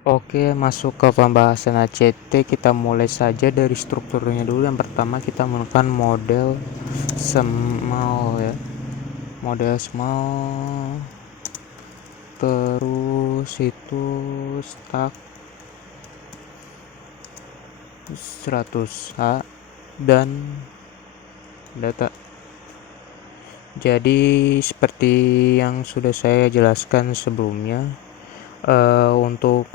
Oke, masuk ke pembahasan ACT. Kita mulai saja dari strukturnya dulu. Yang pertama kita menggunakan model small ya. Model small, terus itu stack 100H dan data. Jadi seperti yang sudah saya jelaskan sebelumnya, untuk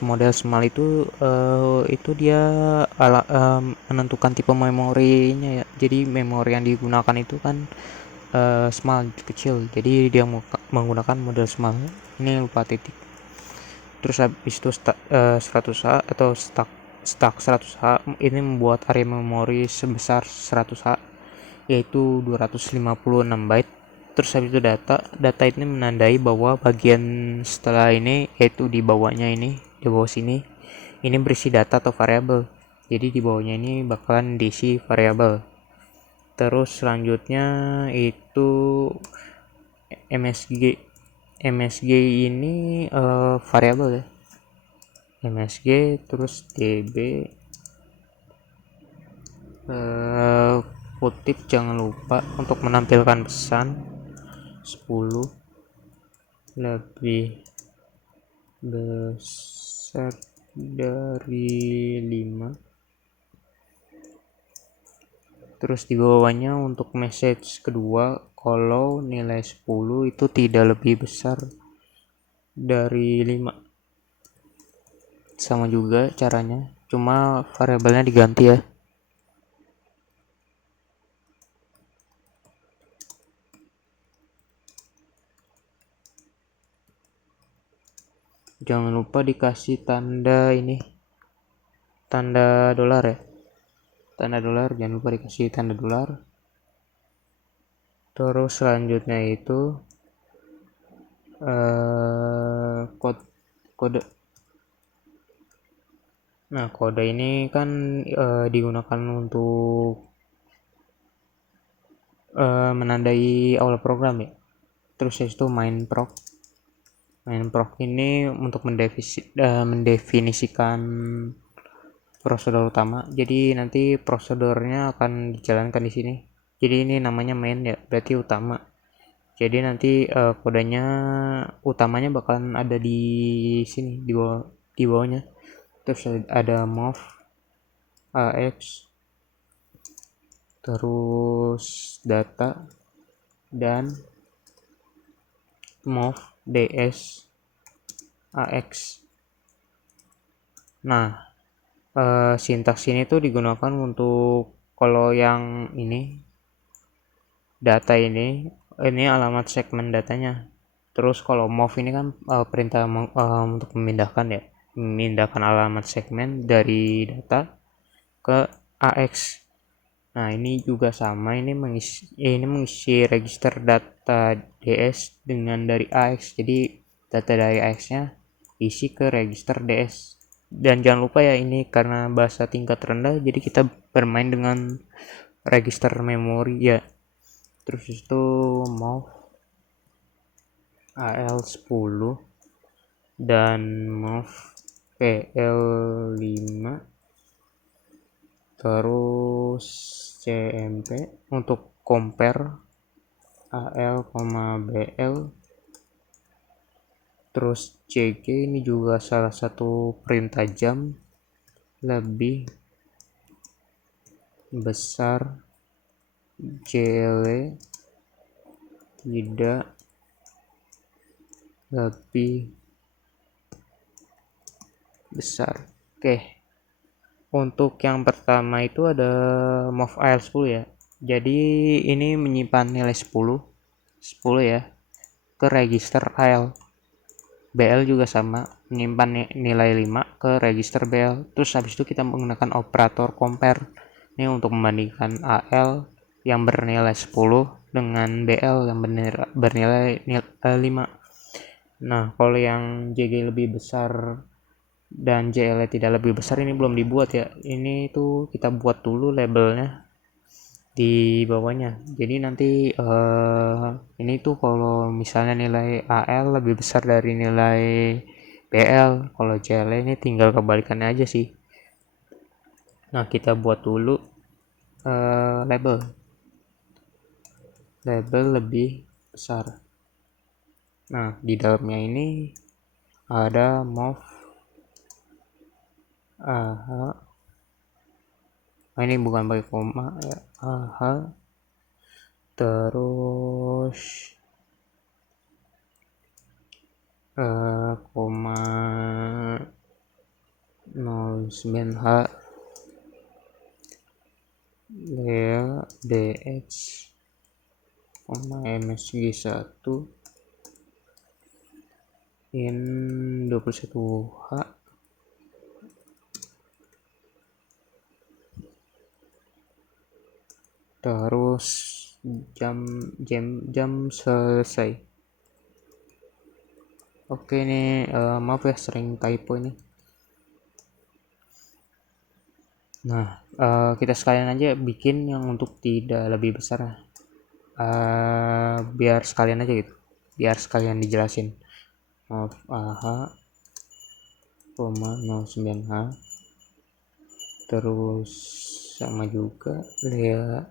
model small itu dia menentukan tipe memorinya ya. Jadi memori yang digunakan itu kan small, kecil. Jadi dia menggunakan model small. Ini lupa titik. Terus habis itu 100H atau stack 100H ini membuat area memori sebesar 100H, yaitu 256 byte. Terus habis itu data ini menandai bahwa bagian setelah ini, yaitu di bawahnya ini, di bawah sini ini berisi data atau variabel. Jadi di bawahnya ini bakalan diisi variabel. Terus selanjutnya itu MSG. MSG ini variabel ya. MSG terus DB, kutip jangan lupa untuk menampilkan pesan 10 lebih besar dari 5. Terus di bawahnya untuk message kedua, kalau nilai 10 itu tidak lebih besar dari 5. Sama juga caranya, cuma variabelnya diganti ya. Jangan lupa dikasih tanda ini, tanda dolar ya. Tanda dolar, jangan lupa dikasih tanda dolar. Terus selanjutnya itu kode. Nah, kode ini kan digunakan untuk menandai awal program ya. Terus itu main proc. Main proc ini untuk mendefinisikan prosedur utama. Jadi nanti prosedurnya akan dijalankan di sini. Jadi ini namanya main ya, berarti utama. Jadi nanti kodenya utamanya bakalan ada di sini, di bawahnya. Terus ada move AX, terus data, dan move DS AX. Nah, sintaks ini tuh digunakan untuk kalau yang ini data ini alamat segmen datanya. Terus kalau move ini kan perintah untuk memindahkan ya, memindahkan alamat segmen dari data ke AX. Nah, ini juga sama, ini mengisi register data DS dengan dari AX. Jadi data dari AX-nya isi ke register DS. Dan jangan lupa ya, ini karena bahasa tingkat rendah, jadi kita bermain dengan register memori ya. Terus itu mau AL10 dan move PL5, terus CMP untuk compare AL, BL, terus CG ini juga salah satu perintah jam, lebih besar JL tidak lebih besar. Oke, untuk yang pertama itu ada move AL10 ya. Jadi ini menyimpan nilai 10 ya ke register AL. BL juga sama, menyimpan nilai 5 ke register BL. Terus habis itu kita menggunakan operator compare ini untuk membandingkan AL yang bernilai 10 dengan BL yang bernilai 5. Nah, kalau yang JG lebih besar dan JL tidak lebih besar ini belum dibuat ya. Ini tuh kita buat dulu labelnya di bawahnya. Jadi nanti ini tuh kalau misalnya nilai AL lebih besar dari nilai PL. Kalau CL ini tinggal kebalikannya aja sih. Nah, kita buat dulu label lebih besar. Nah, di dalamnya ini ada mov ah. Ini bukan pakai koma ya, terus koma 09h Lea DX koma MSG1 in 21h terus jam selesai. Oke, ini maaf ya sering typo ini. Nah, kita sekalian aja bikin yang untuk tidak lebih besar. Biar sekalian aja gitu. Biar sekalian dijelasin. Maaf, AH, 09H. Terus sama juga Lea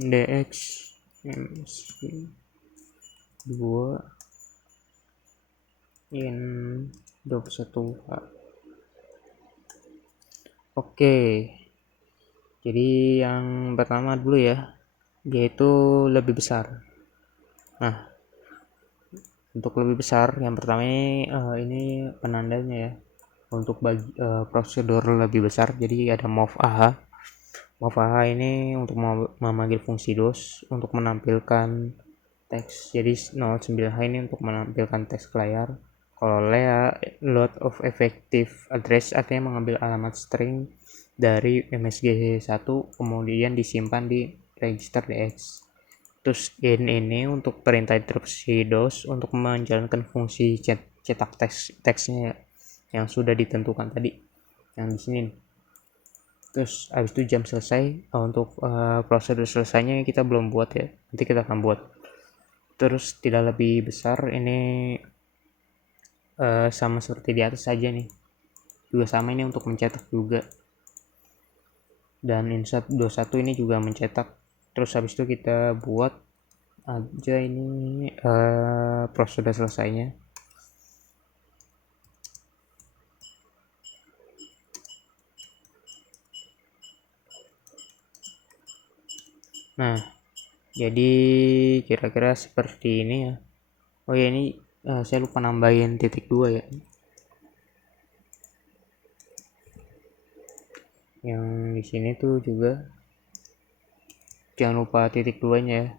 DX MSG 2 in 21H. Oke, jadi yang pertama dulu ya, yaitu lebih besar. Nah, untuk lebih besar yang pertama ini penandanya ya, untuk prosedur lebih besar. Jadi ada mov AH. Mov AH ini untuk memanggil fungsi DOS untuk menampilkan teks. Jadi 09H ini untuk menampilkan teks ke layar. Kalau Lea load of effective address artinya mengambil alamat string dari MSG1 kemudian disimpan di register DX. Terus in ini untuk perintah interupsi DOS untuk menjalankan fungsi cetak teksnya yang sudah ditentukan tadi yang di sini. Terus habis itu jam selesai. Untuk prosedur selesainya kita belum buat ya, nanti kita akan buat. Terus tidak lebih besar ini sama seperti di atas saja nih, juga sama ini untuk mencetak juga, dan insert 21 ini juga mencetak. Terus habis itu kita buat aja ini prosedur selesainya. Nah, jadi kira-kira seperti ini ya. Oh ya, ini saya lupa nambahin titik 2 ya, yang di sini tuh juga jangan lupa titik 2 nya ya.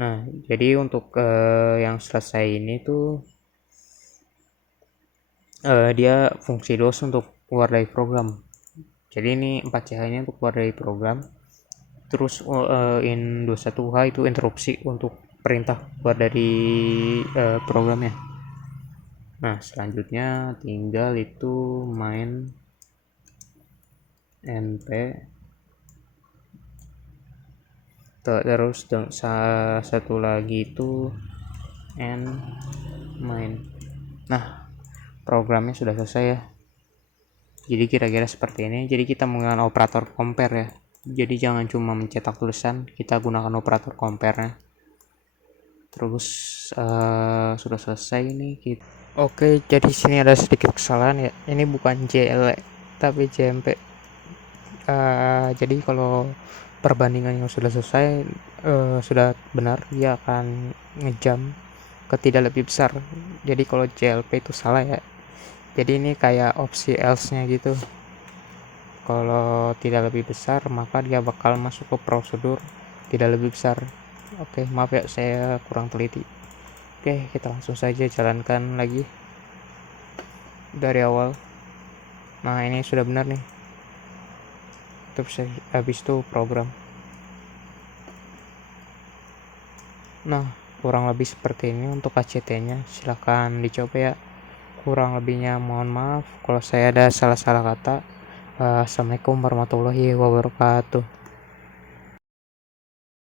Nah, jadi untuk yang selesai ini tuh dia fungsi DOS untuk keluar dari program. Jadi ini 4CH nya untuk keluar dari program. Terus in 21H itu interupsi untuk perintah keluar dari programnya. Nah, selanjutnya tinggal itu main np terus satu lagi itu n main. Nah, programnya sudah selesai ya. Jadi kira-kira seperti ini. Jadi kita menggunakan operator compare ya. Jadi jangan cuma mencetak tulisan, kita gunakan operator compare-nya. Terus sudah selesai nih kita. Oke, jadi sini ada sedikit kesalahan ya. Ini bukan JL tapi JMP. Jadi kalau perbandingan yang sudah selesai sudah benar, dia akan ngejam ke tidak lebih besar. Jadi kalau JLP itu salah ya. Jadi ini kayak opsi else-nya gitu. Kalau tidak lebih besar maka dia bakal masuk ke prosedur tidak lebih besar. Oke, maaf ya saya kurang teliti. Oke, kita langsung saja jalankan lagi dari awal. Nah, ini sudah benar nih. Terus habis itu program. Nah, kurang lebih seperti ini untuk ACT-nya. Silahkan dicoba ya. Kurang lebihnya mohon maaf kalau saya ada salah-salah kata. Assalamualaikum warahmatullahi wabarakatuh.